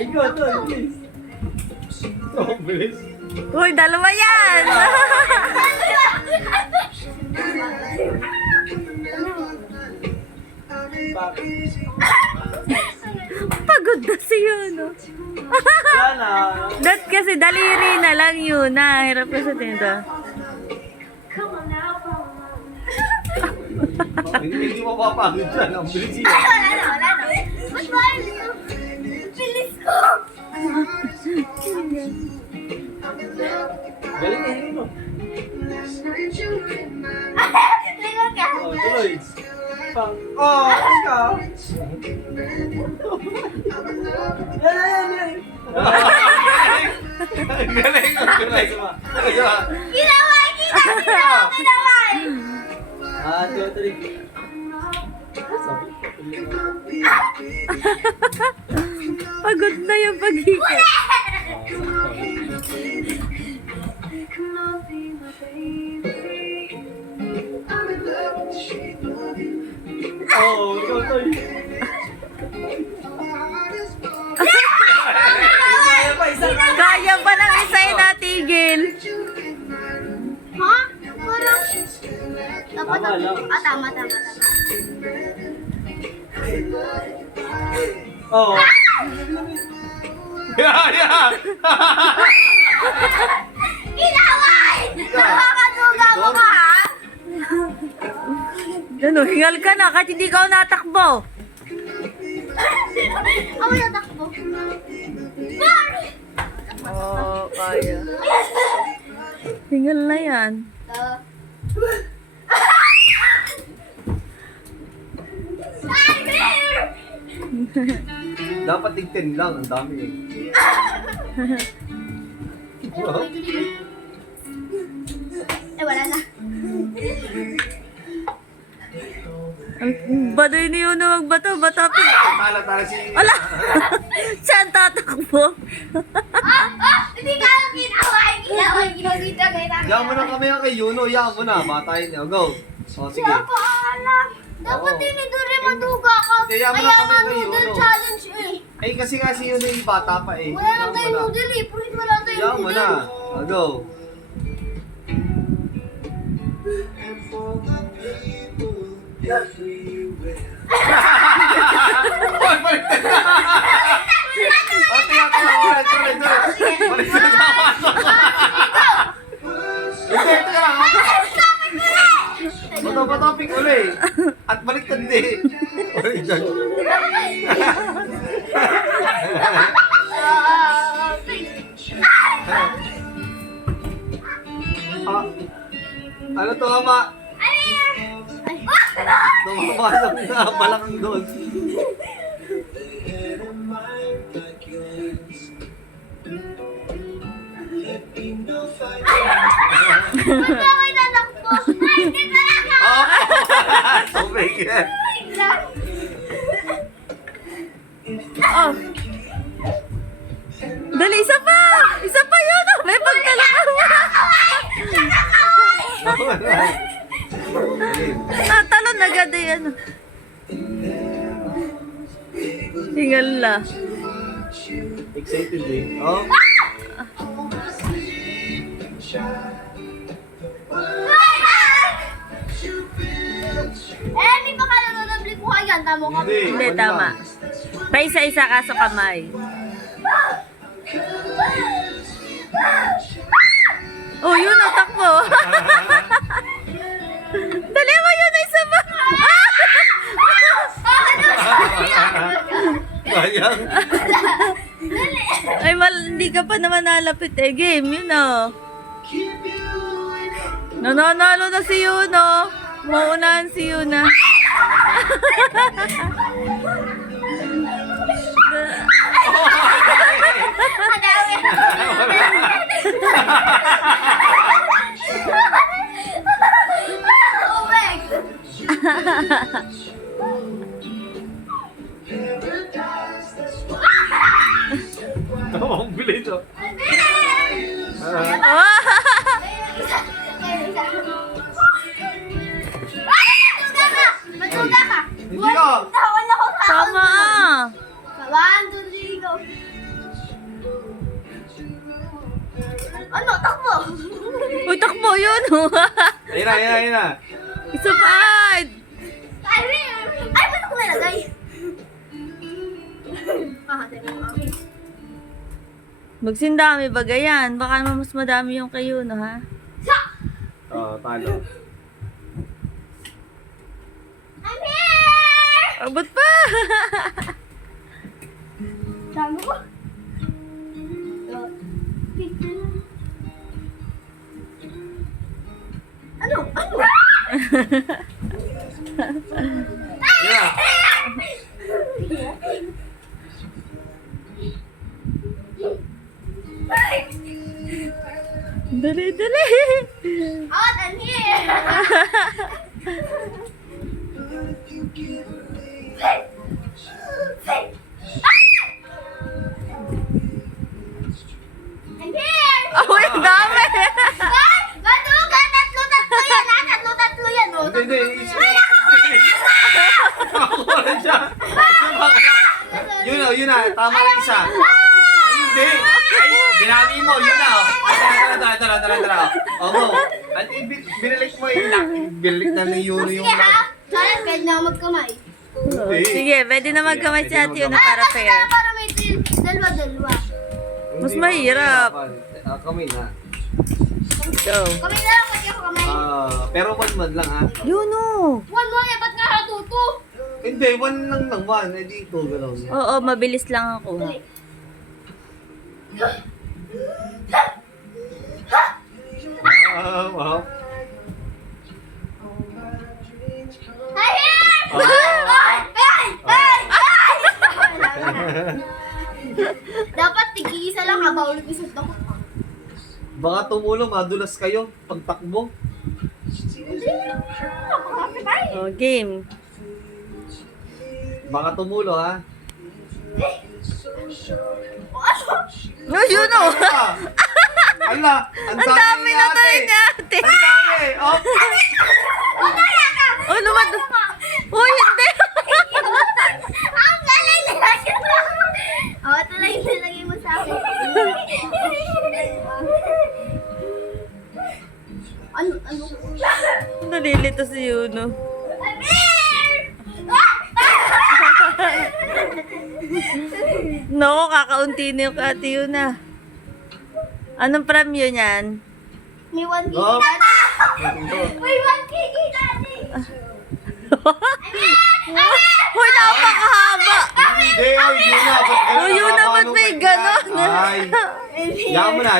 Ikaw, ito, bilis. Oh, bilis. Uy, dalawa yan! Pagod na si Yuno. Yan na. Dat kasi daliri na lang yun. Hirap ka sa tinda. Hindi mo papagod dyan. Ang bilis yun. Wala na. Ba't ba? Bilis ko. Galing na yun. Lingon ka. Oh, tuloy. Oh, ikaw. Yan. Galing. Galing. Ginawa. Ah, 2, 3. Pagod na yung pag-hikit. Oh, ikaw, Toy. Kaya pa, isa na. Kaya pa ng isa natigil. Ha? Walang... Dapat Tama lang. Tama. Oh. Yeah. Ginaway! Nakakaduga mo ka, ha? Ano, hingal ka na kahit hindi ka natakbo. Ako yung takbo. Oo, kaya. Hingal na yan. Dapat tig 10 lang. Ang dami eh. Wala na. Ang badoy ni Yuno magbato, batapin. Tala si... Ala! Siya ang tatakbo. Hindi ka lang ginaway. Ginawita kayo. Yaman mo na kami kay Yuno. Yaman mo na. Batayin niyo. Go. Oh, sige. Napaalam. Dapat Oo. tiniduri maduga ka. Kaya mo na Kaya kami nga kay noodle Yuno. challenge eh. Eh, kasi nga si Yuno yung bata pa eh. Wala lang tayong noodle eh. Puro wala tayong Yaman mo noodle. na. Oh, go. Hoy, baliktad na! Oh, tuloy. Baliktad na ako. Hindi, ito ka lang. Bato-topic uli. At baliktad din. Baliktad. Ah, ano to, ama? Tumapasok na balakang doon. Ba't ba ako'y tatakbo? Ay, hindi talaga! Oh! Tubig yan. Oh. Dali, isa pa! Isa pa yun! Oh. May pagkalakar mo! Tatalon na agad eh, ano. Hingal na. Excited eh. Oh. Hindi pa ka nanonoble ko yan. Tama ka. Hindi, tama. Pa isa-isa kaso kamay. Oh, yun ang takbo. Dali mo yun, isa pa. Sayang. Ay, hindi ka pa naman nalapit eh. Game, yun oh. Nananalo na si Yuno. Maunahan si Yuna. Oh, ang bilis oh. Matuga ka! Hindi ah. Tawan ako sa Tama ah. 1, 2, 3, go. Ano? Takbo! Uy, takbo yun. Ayun na, ayun na, ayun na. Isa pa. Ay, ba't ako nalagay? Okay. Magsindami ba gayan? Baka naman mas madami yung kayo, no ha? Talo. I'm here! Abot pa. Dami ko. Ano? Ano? Ayun na. Dali, dali. Out and here! I'm here! Uy, ang dami. Badugan! Tatlo yan! Tatlo yan! Oh, Hindi, hindi. Nakakuha na siya. Yun na, yun na. Tama na isa. Hindi. Ay, binali mo. Yun na. Tara. O, go. At binilik mo yun. Binilik na ng Yuri yung Sige ha! Sana pwede na ako magkamay. Hindi. Sige, pwede na magkamay si Ate Yuna para Kasi fair. para may dalawa-dalawa. Mas mahirap. Kami na. Go. Kamay na lang, pati ako kamay. Pero 1 lang ha. Yun o. One, ba't nga hatuto? Hindi, 1 lang ng 1. Eh dito, gano'n. Oo, mabilis lang ako. Ha? Wow. Ay, here! Ah. Dapat tig-iisa lang ha, bawal isot ako. Baka tumulong, madulas kayo pag takbo. Oh, game. Baka tumulo ha. No, yun o. Ala, ang Ang dami na tayo ate. niya, Ate. Ang dami. Oh. Oh, lumad. Uy, hindi. Ang galing nila siya. Oh, ito lang yung nilagay mo sa akin. Ano? Nalilito si Yuno. No, kakaunti na yung Ate Yuna. Anong premyo niyan? May 1 Oh. May 1 kiki dati. Uy, napakahaba. Hindi, yun na. Oh, Yuna, ba't may ganon? Ay. Yaman mo na,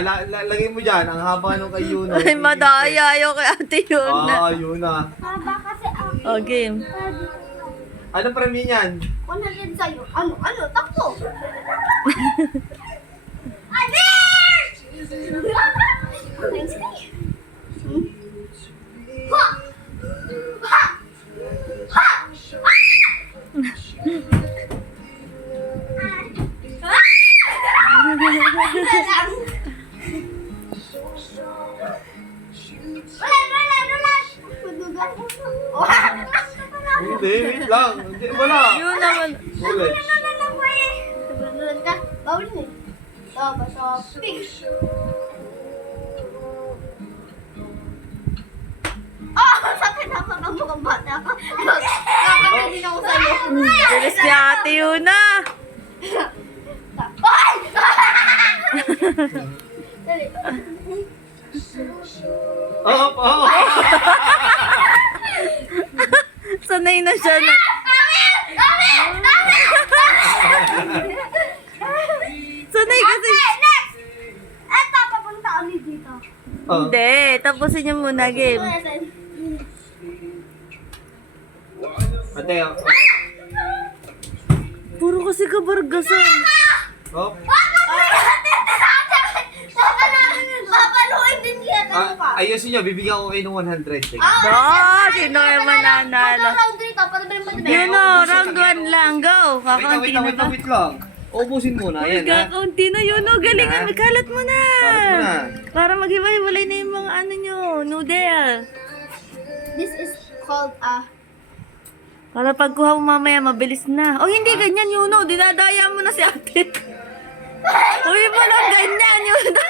lagay mo dyan. Ang haba nung kay Yuno. Ay, madaya yung kay Ate Yuna. Yun na. Haba kasi ako. Oh, game. Anong premyo niyan? 100 sa'yo. Ano? Takbo! Ano? Ha! Ha! Ha! Wala! Hindi, wait lang. Hindi, wala. Yun naman. Ulit. Bawal na eh. Topic. Sakit ako ng mukhang bata ka. Nakakasin ako sa'yo. Bilis ni Ate Yuna. Ay! Dali. Oo. Sanay na siya na. Sanay kasi. Next! Eto, papunta kami dito. Hindi, tapusin niyo muna game. Ate, Puro kasi kabargasan. oh. Papaluin din kita pa. Ayusin nyo, bibigyan ko kayo ng 100. Sige. Sino yung mananalo? Round 3 to, para ba Yun o, round 1 lang. Go. Kakaunti na ba? Wait lang. Ubusin muna, Uy, ayan ha. kakaunti na yun o. Galingan, kalat mo na. Kalat mo na. Para mag-iwalay na yung mga ano nyo, noodle. This is called a Para pagkuha mo mamaya, mabilis na. O hindi, ganyan, Yuno. Dinadaya mo na si ate. Uy, walang ganyan, Yuno.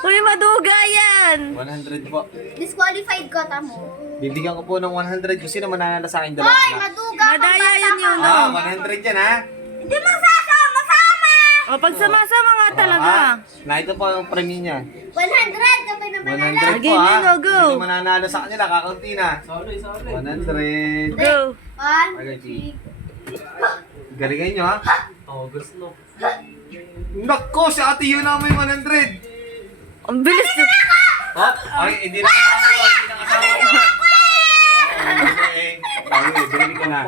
Uy, maduga yan. 100 po. Disqualified ka, tamo. Bibigyan ko po ng 100 kung sino mananalo sa akin dalawa. Hoy, anak. maduga ka. Madaya yan, Yuno. Ah, 100 yan ha. Hindi mo sasama-sama. O, pagsama-sama nga talaga. Na ito po ang premium niya. 100, kapag na banala. 100 Sige, po ha. Nino, go. Sino mananalo sa kanila, kakaunti na. 100. Go. 1, Okay, G. Galingan nyo ha. Nako, si ate yun na may 100. Ang bilis. Hop, ay, hindi na kasama ko. Hindi na kasama ko. Binili ko na.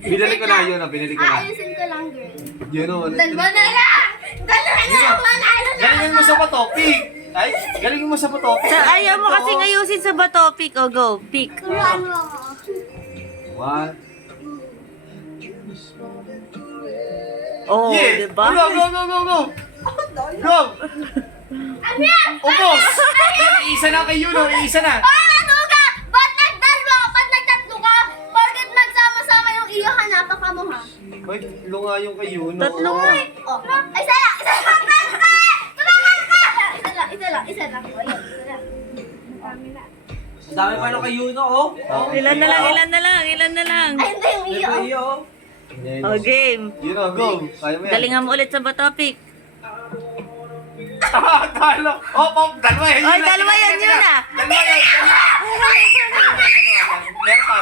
Binili ko na yun, binili ko na. Ayusin ko lang, girl. Yun o. Dalawa na lang. Dalawa na lang, manalo na. Galingin mo sa patopik. Ay, galingin mo sa patopik. Ayaw mo kasi ngayusin sa bato. Pick o go. Pick. Turuan mo ako. 1. Oh, Yeah! diba? Go, go, go, go, go! Go! Ano yan? Ubos! Iisa na kay Yuno, iisa na. Ay, maduga! Ba't nagdalwa? Ba't nagtatlo ka? Bakit nagsama-sama yung iyo? Hanapan ka mo, ha? Ay, lunga yung kay Yuno. Tatlo nga. Oh. Ay, isa lang! Isa lang! Tumakas ka! Isa lang, isa lang, isa lang. O, yun, isa lang. Dami na. Ang dami pa nung kay Yuno, oh. Ilan na lang, ilan na lang, ilan na lang. Ay, hindi yung iyo. May iyo, oh. O, game. Yuno, go! Kaya mo yan. Galingan mo ulit sa bato, pick. Talo! Oh, dalawa yan. Ay, dalawa yan, yun na. Dalawa yan, dalawa.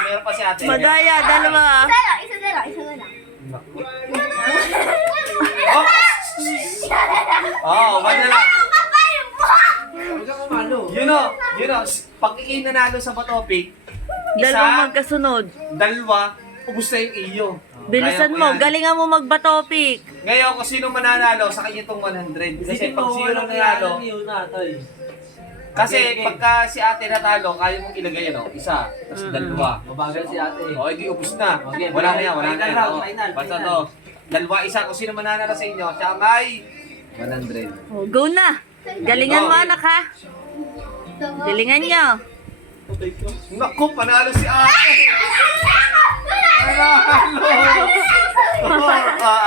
Meron pa si ate. Madaya, dalawa. Isa lang, isa na lang, isa na lang. Oh! Oh, one na lang. Ano ka ba yung buhok? Huwag kang umalo. Yuno, pag ikinanalo sa patopik, Dalawang magkasunod. dalawa, ubus na yung iyo. Bilisan Kaya ko mo, yan. galingan mo magbato, pick. Ngayon, kung sino mananalo, sa kanya itong 100. Kasi Isipin pag mo, sino walang nanalo, kaya Yuno, toy. kasi Okay. pagka si ate natalo, kaya mong ilagay ano, isa, tapos dalawa. Mabagal si ate. O, hindi ubus na. Okay, Wala na yan, wala na final yan. round, O, final, Basta final. to. Dalawa, isa, kung sino mananalo sa inyo, siya may 100. O, go na. Galingan mo, anak, ha? Galingan nyo. Naku, panalo si ate! Panalo!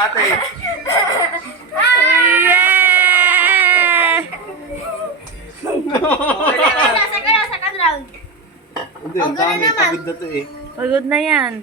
Ate. Yeah! Second round. Hindi, Oh, ganun dami. naman. Pagod na to eh. Pagod na yan.